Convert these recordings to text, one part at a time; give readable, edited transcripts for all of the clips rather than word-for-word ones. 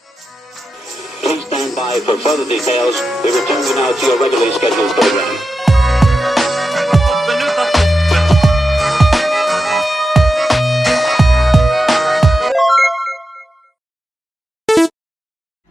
Please stand by for further details. We return you now to your regularly scheduled program.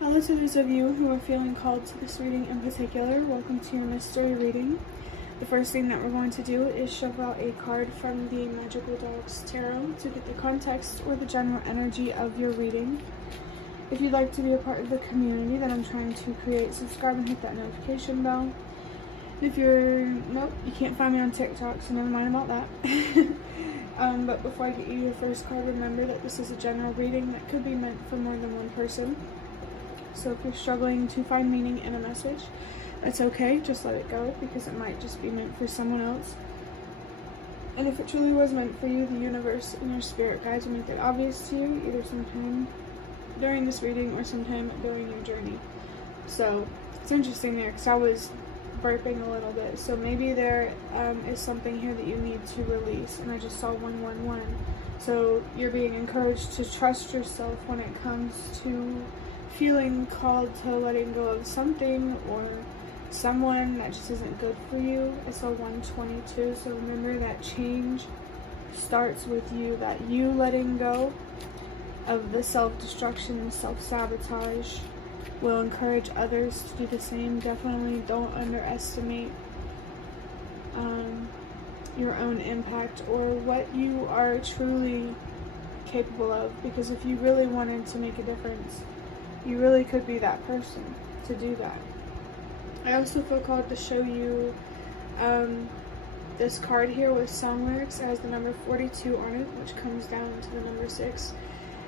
Hello to those of you who are feeling called to this reading in particular. Welcome to your mystery reading. The first thing that we're going to do is shuffle out a card from the Magical Dogs Tarot to get the context or the general energy of your reading. If you'd like to be a part of the community that I'm trying to create, subscribe and hit that notification bell. If nope, you can't find me on TikTok, so never mind about that. But before I get you your first card, remember that this is a general reading that could be meant for more than one person. So if you're struggling to find meaning in a message, that's okay, just let it go, because it might just be meant for someone else. And if it truly was meant for you, the universe and your spirit guides will make it obvious to you, either sometime during this reading or sometime during your journey. So it's interesting there, because I was burping a little bit, so maybe there is something here that you need to release, and I just saw 111. So you're being encouraged to trust yourself when it comes to feeling called to letting go of something or someone that just isn't good for you. I saw 122, so remember that change starts with you, that you letting go of the self-destruction and self-sabotage will encourage others to do the same. Definitely don't underestimate your own impact or what you are truly capable of, because if you really wanted to make a difference, you really could be that person to do that. I also feel called to show you this card here with song lyrics. It has the number 42 on it, which comes down to the number 6.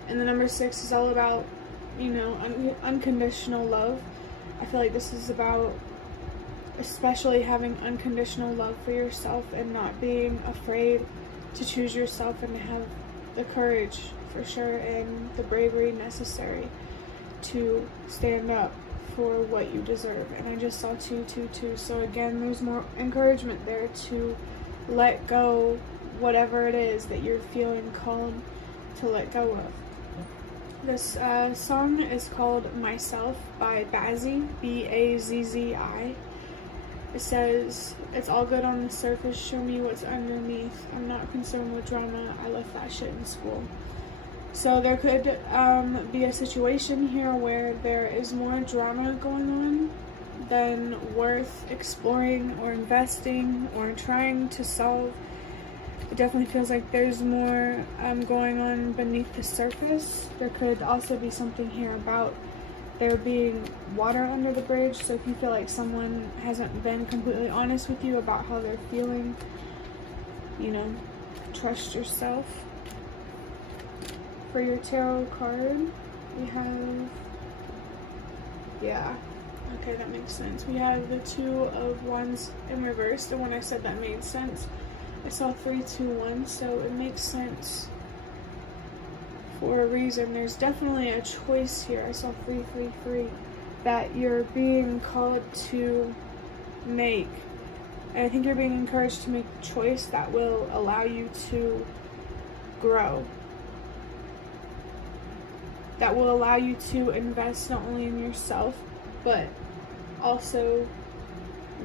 And the number 6 is all about, unconditional love. I feel like this is about especially having unconditional love for yourself and not being afraid to choose yourself, and to have the courage, for sure, and the bravery necessary to stand up for what you deserve. And I just saw 222, so again, there's more encouragement there to let go whatever it is that you're feeling called to let go of. This song is called Myself by Bazzi, B-A-Z-Z-I. It says, "It's all good on the surface, show me what's underneath. I'm not concerned with drama, I left that shit in school." So there could be a situation here where there is more drama going on than worth exploring or investing or trying to solve. It definitely feels like there's more going on beneath the surface. There could also be something here about there being water under the bridge. So if you feel like someone hasn't been completely honest with you about how they're feeling, trust yourself. For your tarot card, we have, okay, that makes sense. We have the 2 of Wands in reverse, and when I said that made sense, I saw 321, so it makes sense for a reason. There's definitely a choice here. I saw 333 that you're being called to make, and I think you're being encouraged to make a choice that will allow you to grow, that will allow you to invest not only in yourself, but also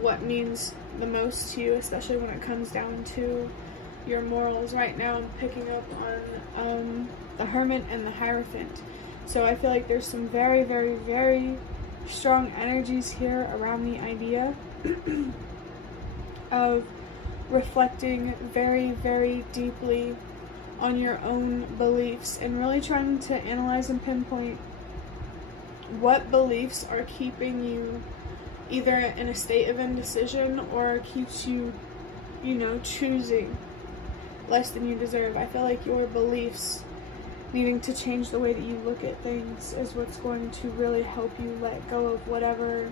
what means the most to you, especially when it comes down to your morals. Right now I'm picking up on the Hermit and the Hierophant. So I feel like there's some very, very, very strong energies here around the idea of reflecting very, very deeply on your own beliefs and really trying to analyze and pinpoint what beliefs are keeping you either in a state of indecision or keeps you, choosing less than you deserve. I feel like your beliefs needing to change the way that you look at things is what's going to really help you let go of whatever,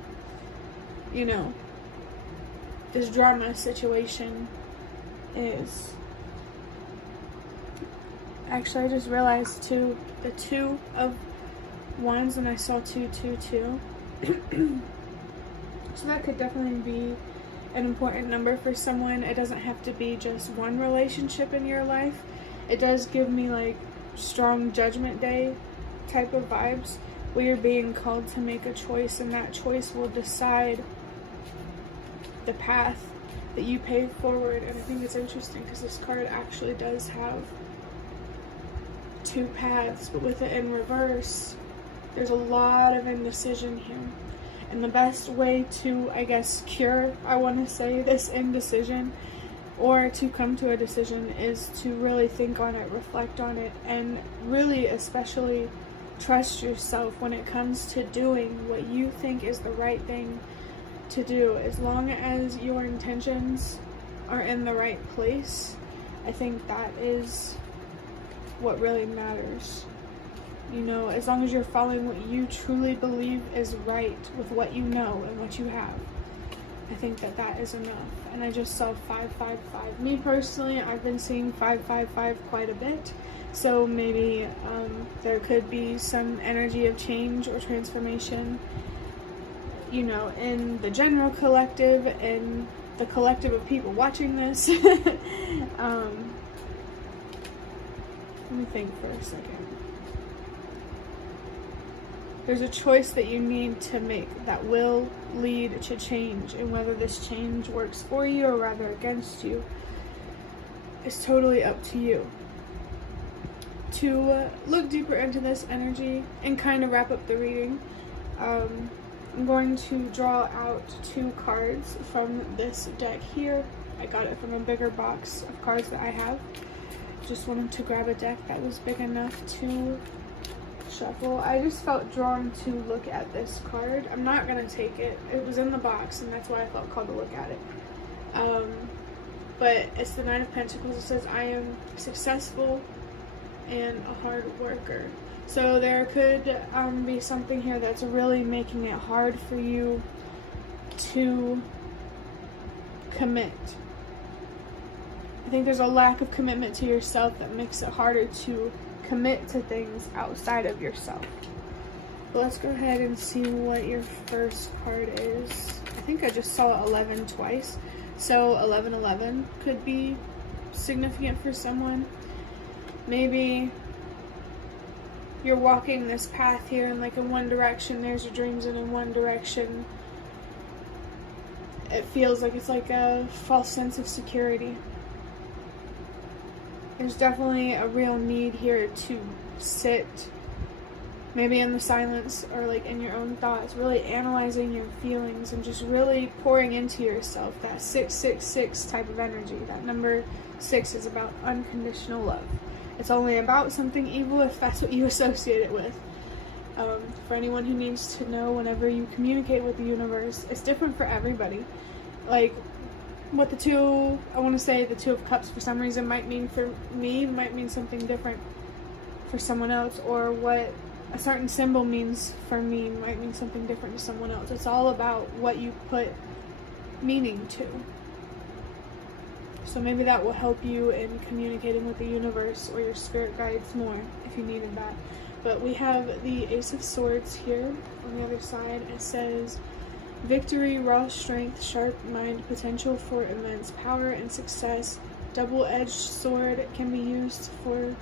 this drama situation is. Actually, I just realized too, the 2 of Wands, and I saw 222. So that could definitely be an important number for someone. It doesn't have to be just one relationship in your life. It does give me like strong Judgment Day type of vibes, where you're being called to make a choice, and that choice will decide the path that you pay forward. And I think it's interesting because this card actually does have two paths, but with it in reverse, there's a lot of indecision here. And the best way to, I guess, cure, I want to say, this indecision, or to come to a decision, is to really think on it, reflect on it, and really especially trust yourself when it comes to doing what you think is the right thing to do. As long as your intentions are in the right place, I think that is what really matters. You know, as long as you're following what you truly believe is right with what you know and what you have, I think that that is enough. And I just saw 555. Me personally, I've been seeing 555 quite a bit. So maybe there could be some energy of change or transformation, you know, in the general collective and the collective of people watching this. Let me think for a second. There's a choice that you need to make that will lead to change, and whether this change works for you or rather against you is totally up to you. To look deeper into this energy and kind of wrap up the reading, I'm going to draw out two cards from this deck here. I got it from a bigger box of cards that I have. Just wanted to grab a deck that was big enough to shuffle. I just felt drawn to look at this card. I'm not going to take it. It was in the box, and that's why I felt called to look at it. But it's the Nine of Pentacles. It says, I am successful and a hard worker. So there could be something here that's really making it hard for you to commit. I think there's a lack of commitment to yourself that makes it harder to commit to things outside of yourself. But let's go ahead and see what your first card is. I think I just saw 11 twice. So 1111 could be significant for someone. Maybe you're walking this path here, and like in one direction there's your dreams, and in one direction it feels like it's like a false sense of security. There's definitely a real need here to sit maybe in the silence or like in your own thoughts, really analyzing your feelings and just really pouring into yourself. That 666 type of energy. That number 6 is about unconditional love. It's only about something evil if that's what you associate it with. For anyone who needs to know, whenever you communicate with the universe, it's different for everybody. Like, what the Two of Cups for some reason might mean for me might mean something different for someone else, or what a certain symbol means for me might mean something different to someone else. It's all about what you put meaning to. So maybe that will help you in communicating with the universe or your spirit guides more if you needed that. But we have the Ace of Swords here on the other side. It says, victory, raw strength, sharp mind, potential for immense power and success. Double-edged sword can be used for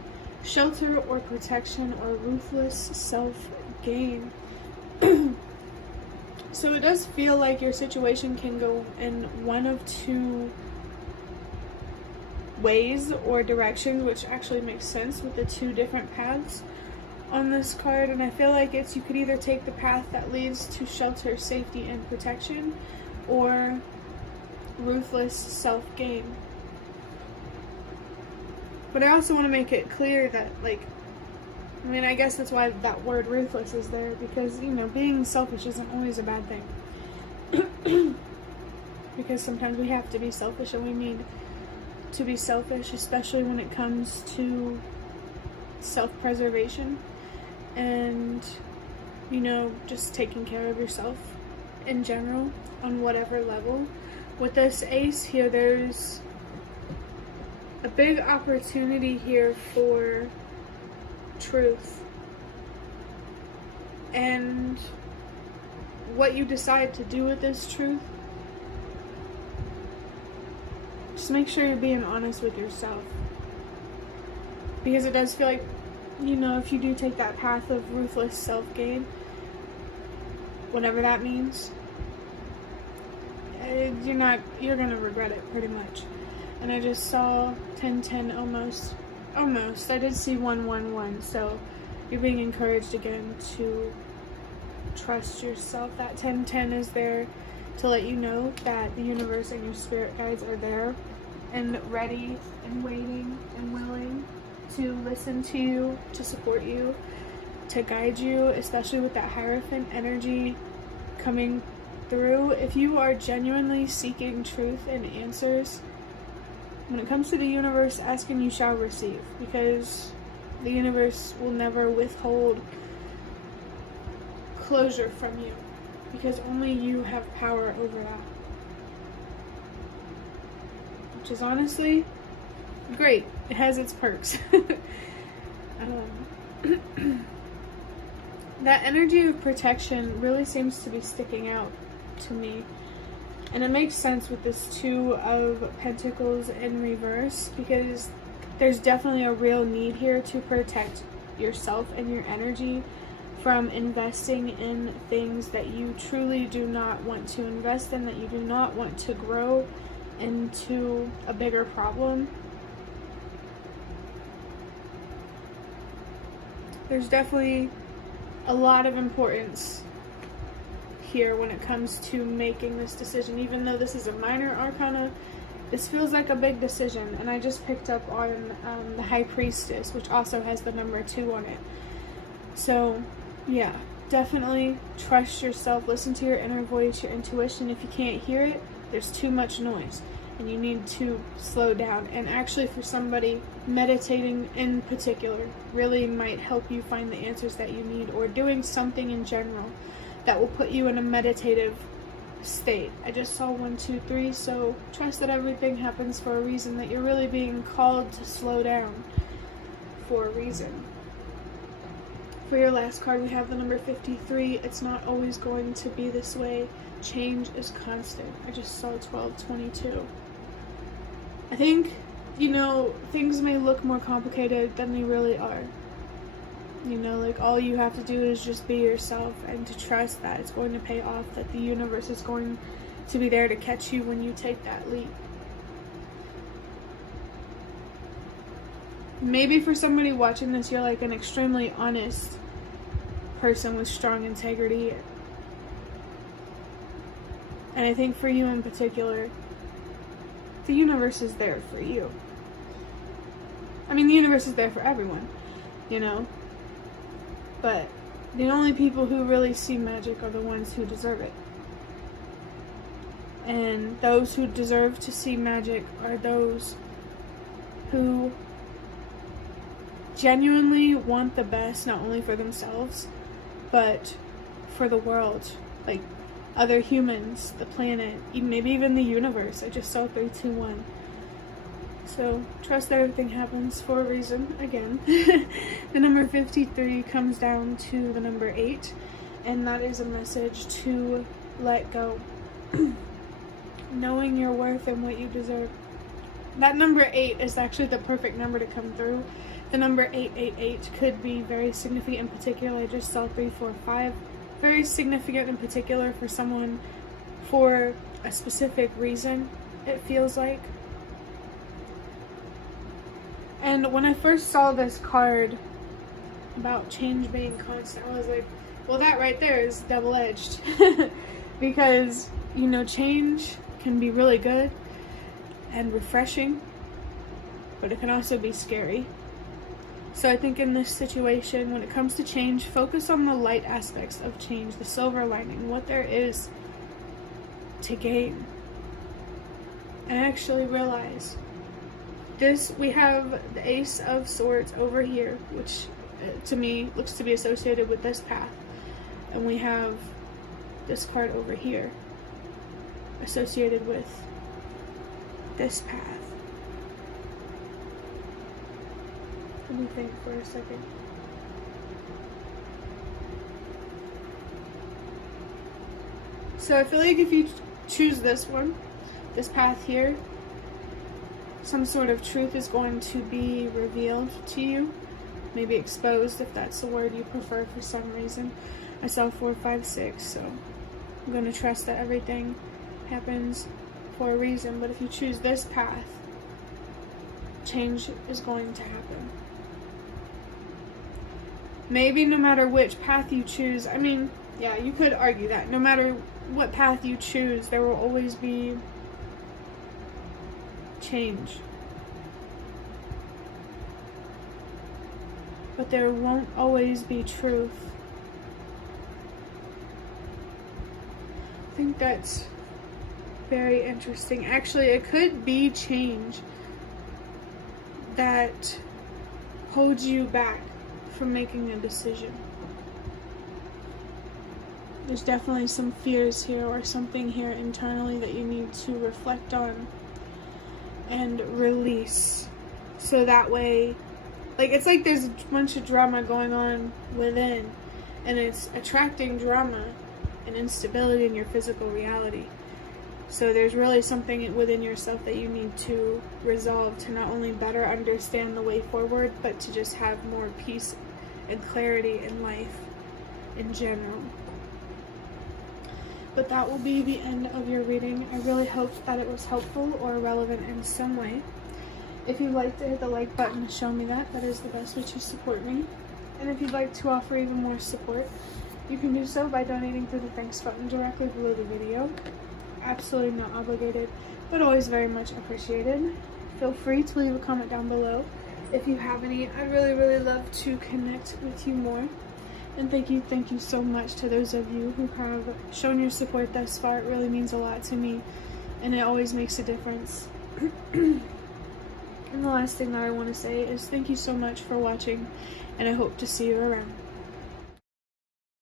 shelter or protection or ruthless self-gain. So it does feel like your situation can go in one of two ways or directions, which actually makes sense with the two different paths on this card. And I feel like you could either take the path that leads to shelter, safety, and protection, or ruthless self-gain. But I also want to make it clear that, like, I mean, I guess that's why that word ruthless is there, because, you know, being selfish isn't always a bad thing. Because sometimes we have to be selfish, and we need to be selfish, especially when it comes to self-preservation and, you know, just taking care of yourself in general on whatever level. With this ace here, there's a big opportunity here for truth, and what you decide to do with this truth, just make sure you're being honest with yourself, because it does feel like, you know, if you do take that path of ruthless self-gain, whatever that means, you're gonna regret it pretty much. And I just saw 1010 almost. I did see 111, so you're being encouraged again to trust yourself. That 1010 is there to let you know that the universe and your spirit guides are there and ready and waiting and willing to listen to you, to support you, to guide you, especially with that Hierophant energy coming through. If you are genuinely seeking truth and answers, when it comes to the universe, ask and you shall receive, because the universe will never withhold closure from you, because only you have power over that. Which is honestly great. It has its perks. That energy of protection really seems to be sticking out to me. And it makes sense with this Two of Pentacles in reverse, because there's definitely a real need here to protect yourself and your energy from investing in things that you truly do not want to invest in, that you do not want to grow into a bigger problem. There's definitely a lot of importance here when it comes to making this decision. Even though this is a minor arcana, this feels like a big decision. And I just picked up on the High Priestess, which also has the number 2 on it. So yeah, definitely trust yourself, listen to your inner voice, your intuition. If you can't hear it, there's too much noise and you need to slow down. And actually, for somebody, meditating in particular really might help you find the answers that you need, or doing something in general that will put you in a meditative state. I just saw 1, 2, 3, so trust that everything happens for a reason, that you're really being called to slow down for a reason. For your last card, we have the number 53. It's not always going to be this way. Change is constant. I just saw 1222. I think, things may look more complicated than they really are. Like, all you have to do is just be yourself and to trust that it's going to pay off, that the universe is going to be there to catch you when you take that leap. Maybe for somebody watching this, you're like an extremely honest person with strong integrity. And I think for you in particular, the universe is there for you. I mean, the universe is there for everyone, But the only people who really see magic are the ones who deserve it. And those who deserve to see magic are those who genuinely want the best, not only for themselves, but for the world. Like other humans, the planet, maybe even the universe. I just saw 321. So trust that everything happens for a reason. Again, the number 53 comes down to the number 8, and that is a message to let go. Knowing your worth and what you deserve. That number 8 is actually the perfect number to come through. The number 888 could be very significant in particular. I just saw 345. Very significant in particular for someone for a specific reason, it feels like. And when I first saw this card about change being constant, I was like, well, that right there is double-edged. Because, change can be really good and refreshing, but it can also be scary. So I think in this situation, when it comes to change, focus on the light aspects of change, the silver lining, what there is to gain. And actually realize we have the Ace of Swords over here, which to me looks to be associated with this path. And we have this card over here associated with this path. Let me think for a second. So I feel like if you choose this one, this path here, some sort of truth is going to be revealed to you, maybe exposed if that's the word you prefer for some reason. I saw 4, 5, 6, so I'm going to trust that everything happens for a reason. But if you choose this path, change is going to happen. Maybe no matter which path you choose, I mean, yeah, you could argue that. No matter what path you choose, there will always be change. But there won't always be truth. I think that's very interesting. Actually, it could be change that holds you back from making a decision. There's definitely some fears here or something here internally that you need to reflect on and release. So that way, like, it's like there's a bunch of drama going on within, and it's attracting drama and instability in your physical reality. So there's really something within yourself that you need to resolve to not only better understand the way forward, but to just have more peace and clarity in life in general. But that will be the end of your reading. I really hope that it was helpful or relevant in some way. If you'd like to hit the like button to show me that, that is the best way to support me. And if you'd like to offer even more support, you can do so by donating through the thanks button directly below the video. Absolutely not obligated, but always very much appreciated. Feel free to leave a comment down below if you have any. I'd really love to connect with you more. And thank you so much to those of you who have shown your support thus far. It really means a lot to me, and it always makes a difference. And the last thing that I want to say is thank you so much for watching, and I hope to see you around.